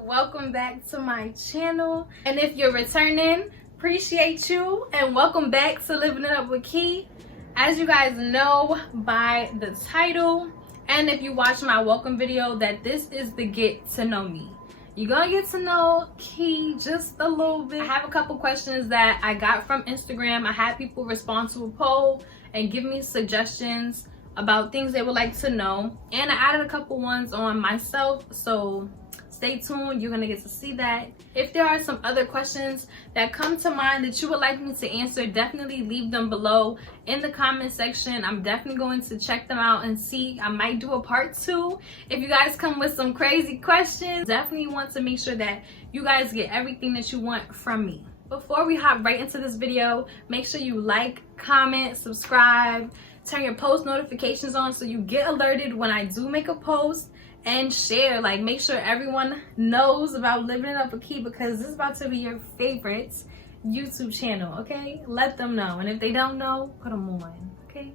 welcome back to my channel, and if you're returning, appreciate you and welcome back to Living It Up with Key. As you guys know by the title, and if you watch my welcome video, that this is the get to know me. You're gonna get to know Key just a little bit. I have a couple questions that I got from Instagram. I had people respond to a poll and give me suggestions about things they would like to know, and I added a couple ones on myself, so stay tuned. You're gonna get to see that. If there are some other questions that come to mind that you would like me to answer, definitely leave them below in the comment section. I'm definitely going to check them out and see. I might do a part 2 if you guys come with some crazy questions. Definitely want to make sure that you guys get everything that you want from me. Before we hop right into this video, make sure you like, comment, subscribe, turn your post notifications on so you get alerted when I do make a post, and share. Like, make sure everyone knows about Living It Up with Key, because this is about to be your favorite YouTube channel, okay? Let them know, and if they don't know, put them on, okay?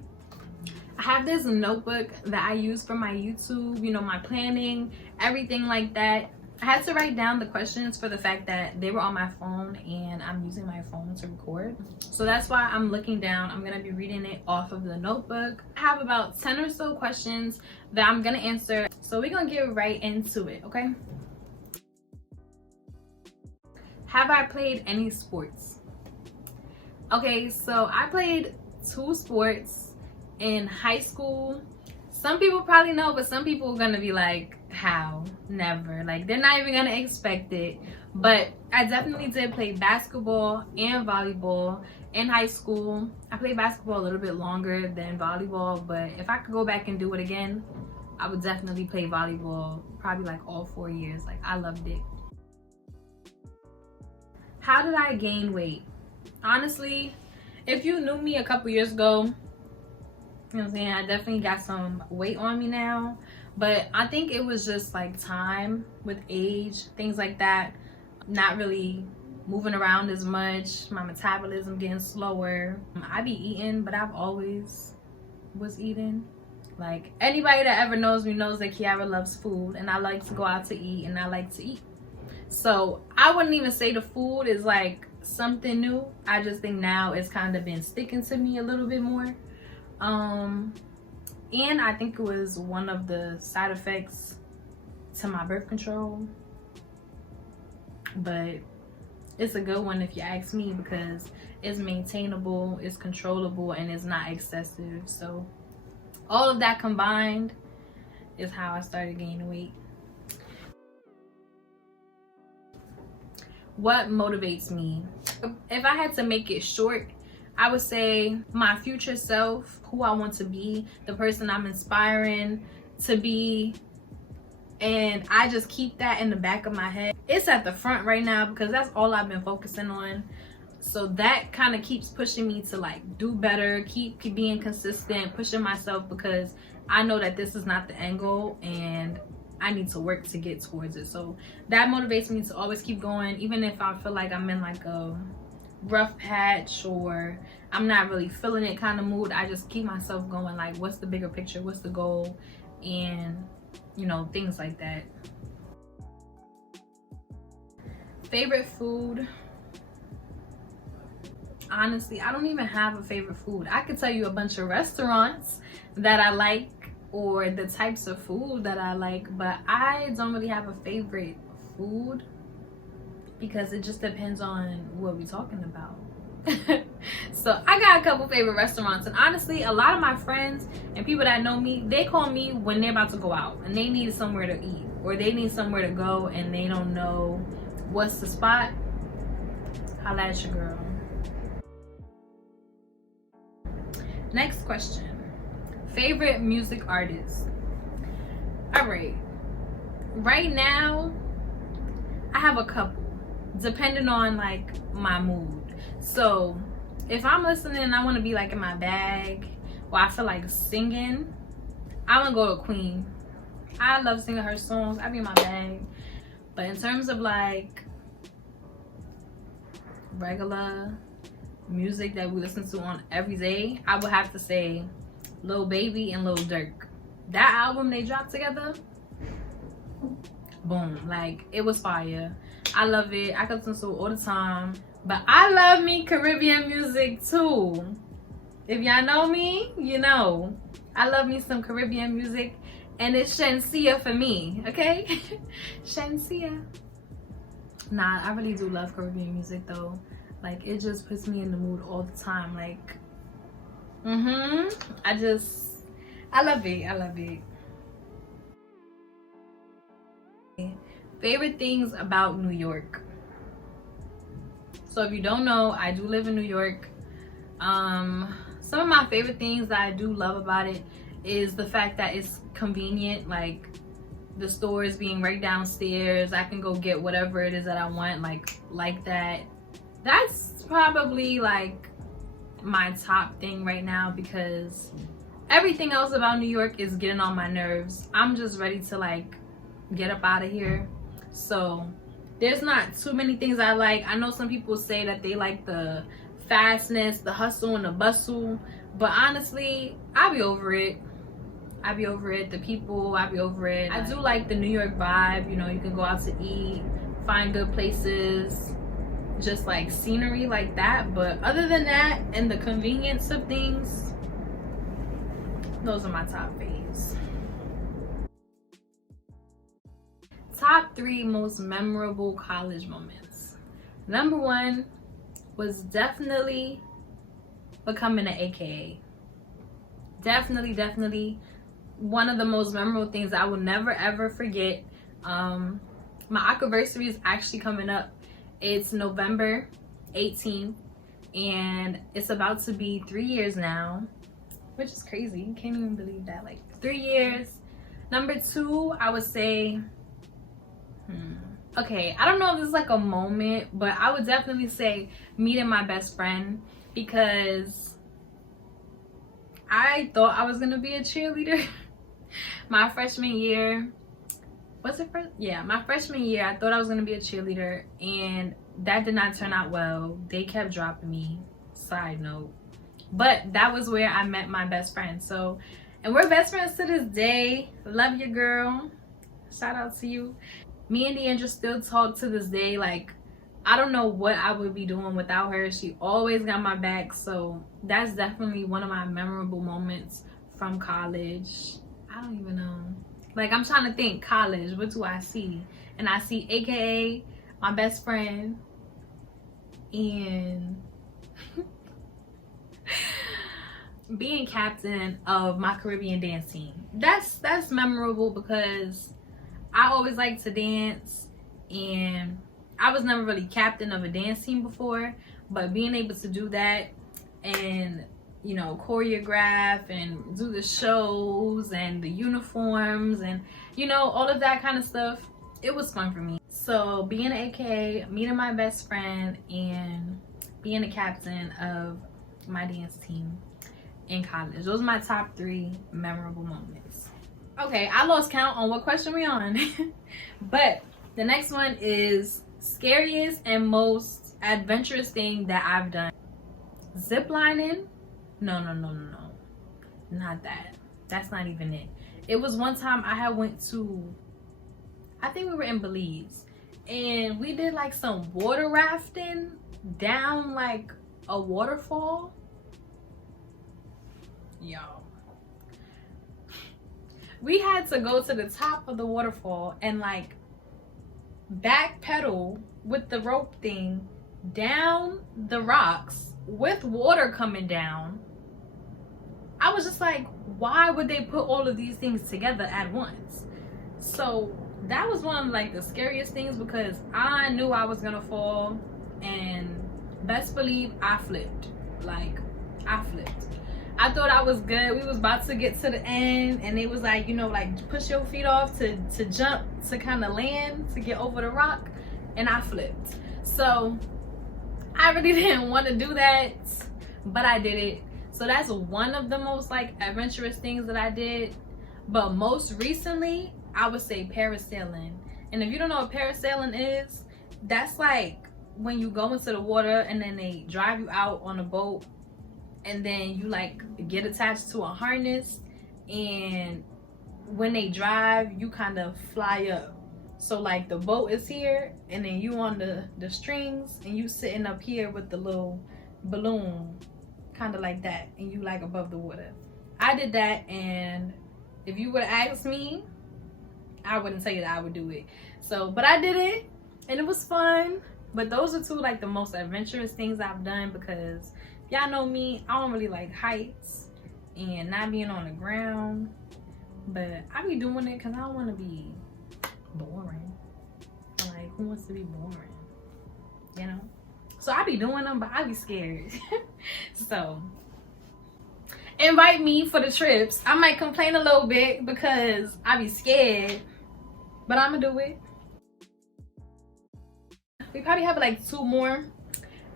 I have this notebook that I use for my YouTube, you know, my planning, everything like that. I had to write down the questions for the fact that they were on my phone and I'm using my phone to record. So that's why I'm looking down. I'm gonna be reading it off of the notebook. I have about 10 or so questions that I'm gonna answer. So we're gonna get right into it, okay? Have I played any sports? Okay, so I played 2 sports in high school. Some people probably know, but some people are gonna be like, how? Never. Like, they're not even gonna expect it. But I definitely did play basketball and volleyball in high school. I played basketball a little bit longer than volleyball, but if I could go back and do it again, I would definitely play volleyball probably like all 4 years. Like, I loved it. How did I gain weight? Honestly, if you knew me a couple years ago, you know what I'm saying, I definitely got some weight on me now, but I think it was just like time with age, things like that, not really moving around as much, my metabolism getting slower. I be eating, but I've always was eating. Like, anybody that ever knows me knows that Kiara loves food, and I like to go out to eat, and I like to eat. So I wouldn't even say the food is like something new. I just think now it's kind of been sticking to me a little bit more. And I think it was one of the side effects to my birth control, but it's a good one if you ask me, because it's maintainable, it's controllable, and it's not excessive. So all of that combined is how I started gaining weight. What motivates me? If I had to make it short, I would say my future self, who I want to be, the person I'm inspiring to be, and I just keep that in the back of my head. It's at the front right now because that's all I've been focusing on. So that kind of keeps pushing me to like do better, keep being consistent, pushing myself, because I know that this is not the end goal and I need to work to get towards it. So that motivates me to always keep going, even if I feel like I'm in like a rough patch or I'm not really feeling it kind of mood. I just keep myself going, like, what's the bigger picture, what's the goal, and you know, things like that. Favorite food? Honestly, I don't even have a favorite food. I could tell you a bunch of restaurants that I like or the types of food that I like, but I don't really have a favorite food, because it just depends on what we're talking about. So I got a couple favorite restaurants, and honestly, a lot of my friends and people that know me, they call me when they're about to go out and they need somewhere to eat, or they need somewhere to go and they don't know what's the spot. Holla at your girl. Next question. Favorite music artist? All right, now I have a couple, depending on like my mood. So if I'm listening and I want to be like in my bag, or I feel like singing, I want to go to Queen. I love singing her songs. I be in my bag. But in terms of like regular music that we listen to on every day, I would have to say Lil Baby and Lil Durk. That album they dropped together, boom, like it was fire. I love it. I could listen to it all the time. But I love me Caribbean music too. If y'all know me, you know I love me some Caribbean music, and it's Shenseea for me, okay? Shenseea. Nah, I really do love Caribbean music though. Like it just puts me in the mood all the time. Like, I love it. I love it. Favorite things about New York. So if you don't know, I do live in New York. Some of my favorite things that I do love about it is the fact that it's convenient. Like the stores being right downstairs, I can go get whatever it is that I want, like that. That's probably like my top thing right now, because everything else about New York is getting on my nerves. I'm just ready to like get up out of here. So there's not too many things I like. I know some people say that they like the fastness, the hustle and the bustle, but honestly, I be over it. I be over it. The people, I be over it. I do like the New York vibe. You know, you can go out to eat, find good places, just like scenery like that. But other than that, and the convenience of things, those are my top faves. Top 3 most memorable college moments. Number 1 was definitely becoming an AKA. Definitely one of the most memorable things I will never ever forget. My anniversary is actually coming up. It's November 18th, and it's about to be 3 years now, which is crazy. You can't even believe that, like 3 years. Number 2, I would say, okay, I don't know if this is like a moment, but I would definitely say meeting my best friend, because I thought I was gonna be a cheerleader my freshman year. Was it first? Yeah, my freshman year, I thought I was gonna be a cheerleader, and that did not turn out well. They kept dropping me, side note. But that was where I met my best friend. So, and we're best friends to this day. Love you, girl. Shout out to you. Me and Deandra still talk to this day. Like, I don't know what I would be doing without her. She always got my back. So that's definitely one of my memorable moments from college. I don't even know. Like, I'm trying to think, college, what do I see? And I see AKA, my best friend, and being captain of my Caribbean dance team. That's memorable, because I always like to dance, and I was never really captain of a dance team before, but being able to do that and, you know, choreograph and do the shows and the uniforms and, you know, all of that kind of stuff, it was fun for me. So being an AKA, meeting my best friend, and being the captain of my dance team in college, those are my top 3 memorable moments. Okay, I lost count on what question we on. But the next one is scariest and most adventurous thing that I've done. Zip lining? No. Not that. That's not even it. It was one time I had went to, I think we were in Belize, and we did like some water rafting down like a waterfall. Yo. We had to go to the top of the waterfall and like backpedal with the rope thing down the rocks with water coming down. I was just like, why would they put all of these things together at once? So that was one of like the scariest things, because I knew I was gonna fall, and best believe I flipped. Like, I flipped. I thought I was good. We was about to get to the end, and it was like, you know, like push your feet off to jump, to kind of land, to get over the rock, and I flipped. So I really didn't want to do that, but I did it. So that's one of the most like adventurous things that I did. But most recently, I would say parasailing. And if you don't know what parasailing is, that's like when you go into the water and then they drive you out on a boat, and then you like get attached to a harness, and when they drive, you kind of fly up So like the boat is here and then you on the strings and you sitting up here with the little balloon, kind of like that, and you like above the water. I did that, and if you would have asked me, I wouldn't tell you that I would do it. So, but I did it and it was fun. But those are two like the most adventurous things I've done, because y'all know me, I don't really like heights and not being on the ground. But I be doing it because I don't want to be boring. Like, who wants to be boring? You know? So I be doing them, but I be scared. So invite me for the trips. I might complain a little bit because I be scared, but I'm gonna do it. We probably have like two more.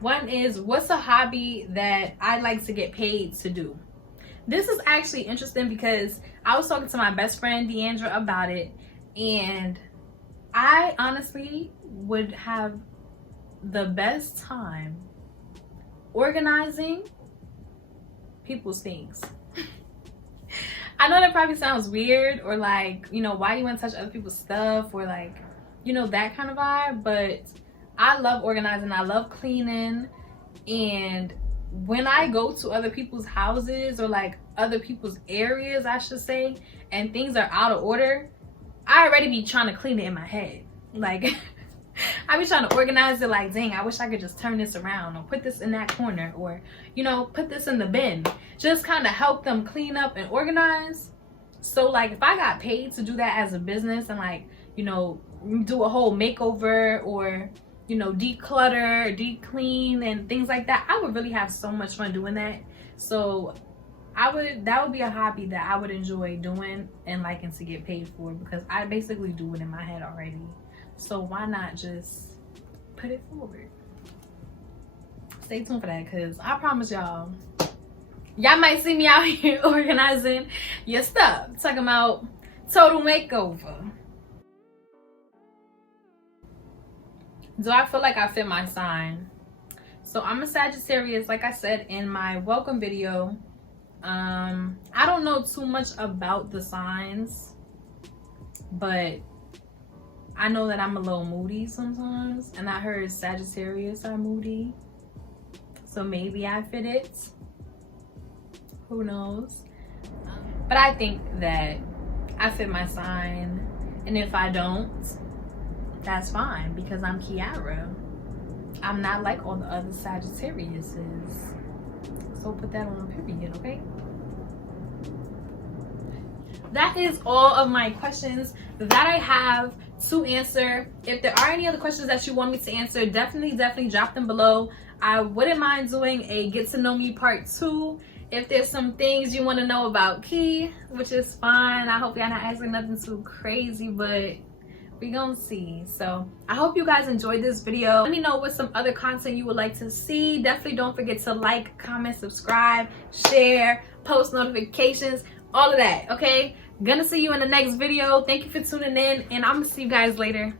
One is, what's a hobby that I like to get paid to do? This is actually interesting because I was talking to my best friend Deandra about it, and I honestly would have the best time organizing people's things. I know that probably sounds weird, or like, you know, why you want to touch other people's stuff, or like, you know, that kind of vibe. But I love organizing, I love cleaning, and when I go to other people's houses, or like other people's areas I should say, and things are out of order, I already be trying to clean it in my head. Like I be trying to organize it, like, dang, I wish I could just turn this around, or put this in that corner, or, you know, put this in the bin. Just kind of help them clean up and organize. So like, if I got paid to do that as a business, and like, you know, do a whole makeover, or, you know, declutter, deep clean and things like that, I would really have so much fun doing that. So that would be a hobby that I would enjoy doing and liking to get paid for, because I basically do it in my head already. So why not just put it forward? Stay tuned for that, because I promise y'all might see me out here organizing your stuff, talking about total makeover. Do I feel like I fit my sign? So I'm a Sagittarius, like I said in my welcome video. I don't know too much about the signs, but I know that I'm a little moody sometimes, and I heard Sagittarius are moody, so maybe I fit it. Who knows? But I think that I fit my sign, and if I don't, that's fine, because I'm Kiara. I'm not like all the other Sagittariuses. So put that on a period, okay? That is all of my questions that I have to answer. If there are any other questions that you want me to answer, definitely drop them below. I wouldn't mind doing a get to know me part 2. If there's some things you want to know about Key, which is fine. I hope y'all not asking nothing too crazy, but we gonna see. So I hope you guys enjoyed this video. Let me know what some other content you would like to see. Definitely don't forget to like, comment, subscribe, share, post notifications, all of that, okay? Gonna see you in the next video. Thank you for tuning in, and I'm gonna see you guys later.